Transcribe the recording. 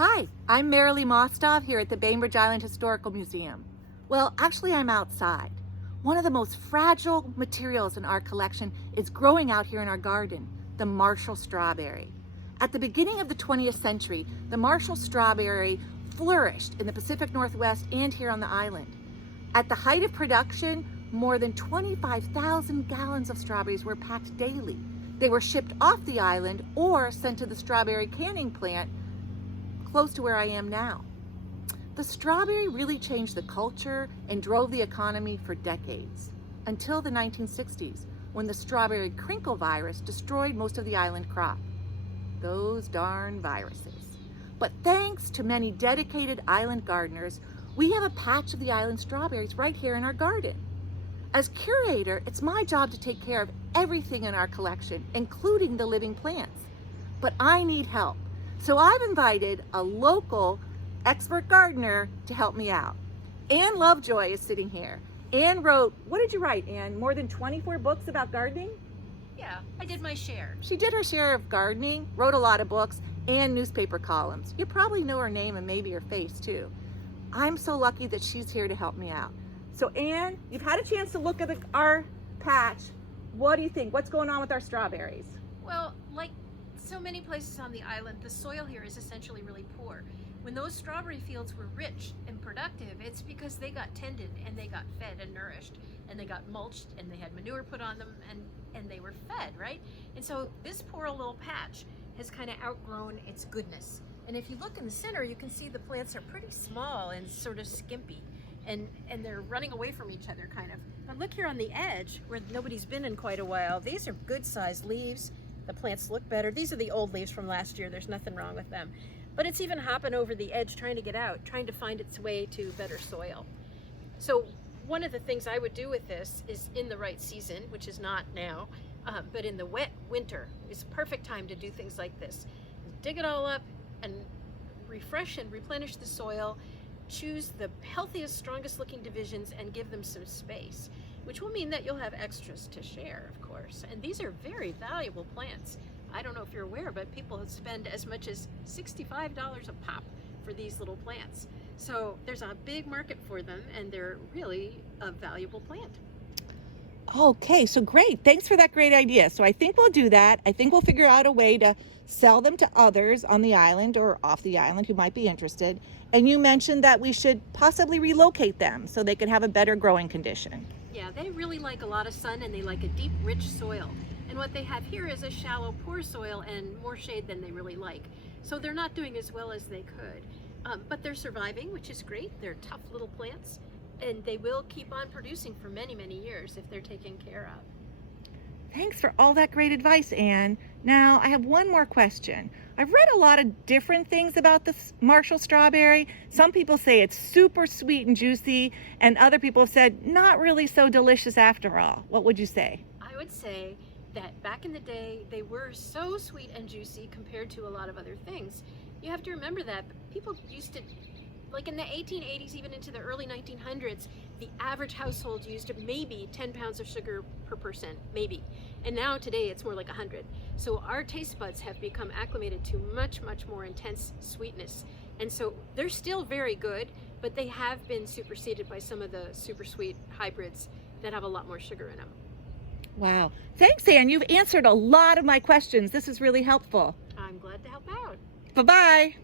Hi, I'm Merilee Mostov here at the Bainbridge Island Historical Museum. Well, actually I'm outside. One of the most fragile materials in our collection is growing out here in our garden, the Marshall strawberry. At the beginning of the 20th century, the Marshall strawberry flourished in the Pacific Northwest and here on the island. At the height of production, more than 25,000 gallons of strawberries were packed daily. They were shipped off the island or sent to the strawberry canning plant close to where I am now. The strawberry really changed the culture and drove the economy for decades, until the 1960s, when the Strawberry Crinkle Virus destroyed most of the island crop. Those darn viruses. But thanks to many dedicated island gardeners, we have a patch of the island strawberries right here in our garden. As curator, it's my job to take care of everything in our collection, including the living plants. But I need help. So I've invited a local expert gardener to help me out. Anne Lovejoy is sitting here. Anne wrote, what did you write, Anne? More than 24 books about gardening? Yeah, I did my share. She did her share of gardening, wrote a lot of books, and newspaper columns. You probably know her name and maybe her face too. I'm so lucky that she's here to help me out. So Anne, you've had a chance to look at our patch. What do you think? What's going on with our strawberries? Well, like so many places on the island, the soil here is essentially really poor. When those strawberry fields were rich and productive, it's because they got tended and they got fed and nourished and they got mulched and they had manure put on them and they were fed, right? And so this poor little patch has kind of outgrown its goodness. And if you look in the center, you can see the plants are pretty small and sort of skimpy and they're running away from each other kind of. But look here on the edge where nobody's been in quite a while. These are good sized leaves. The plants look better. These are the old leaves from last year. There's nothing wrong with them. But it's even hopping over the edge trying to get out, trying to find its way to better soil. So one of the things I would do with this is in the right season, which is not now, but in the wet winter is a perfect time to do things like this. Dig it all up and refresh and replenish the soil, choose the healthiest, strongest looking divisions and give them some space, which will mean that you'll have extras to share, of course. And these are very valuable plants. I don't know if you're aware, but people spend as much as $65 a pop for these little plants. So there's a big market for them and they're really a valuable plant. Okay, so great. Thanks for that great idea. So I think we'll do that. I think we'll figure out a way to sell them to others on the island or off the island who might be interested. And you mentioned that we should possibly relocate them so they can have a better growing condition. Yeah, they really like a lot of sun and they like a deep, rich soil. And what they have here is a shallow, poor soil and more shade than they really like. So they're not doing as well as they could. But they're surviving, which is great. They're tough little plants and they will keep on producing for many, many years if they're taken care of. Thanks for all that great advice, Anne. Now, I have one more question. I've read a lot of different things about the Marshall strawberry. Some people say it's super sweet and juicy, and other people have said not really so delicious after all. What would you say? I would say that back in the day, they were so sweet and juicy compared to a lot of other things. You have to remember that people used to, like in the 1880s, even into the early 1900s, the average household used maybe 10 pounds of sugar per person, maybe. And now today it's more like 100. So our taste buds have become acclimated to much, much more intense sweetness. And so they're still very good, but they have been superseded by some of the super sweet hybrids that have a lot more sugar in them. Wow. Thanks, Anne. You've answered a lot of my questions. This is really helpful. I'm glad to help out. Bye-bye.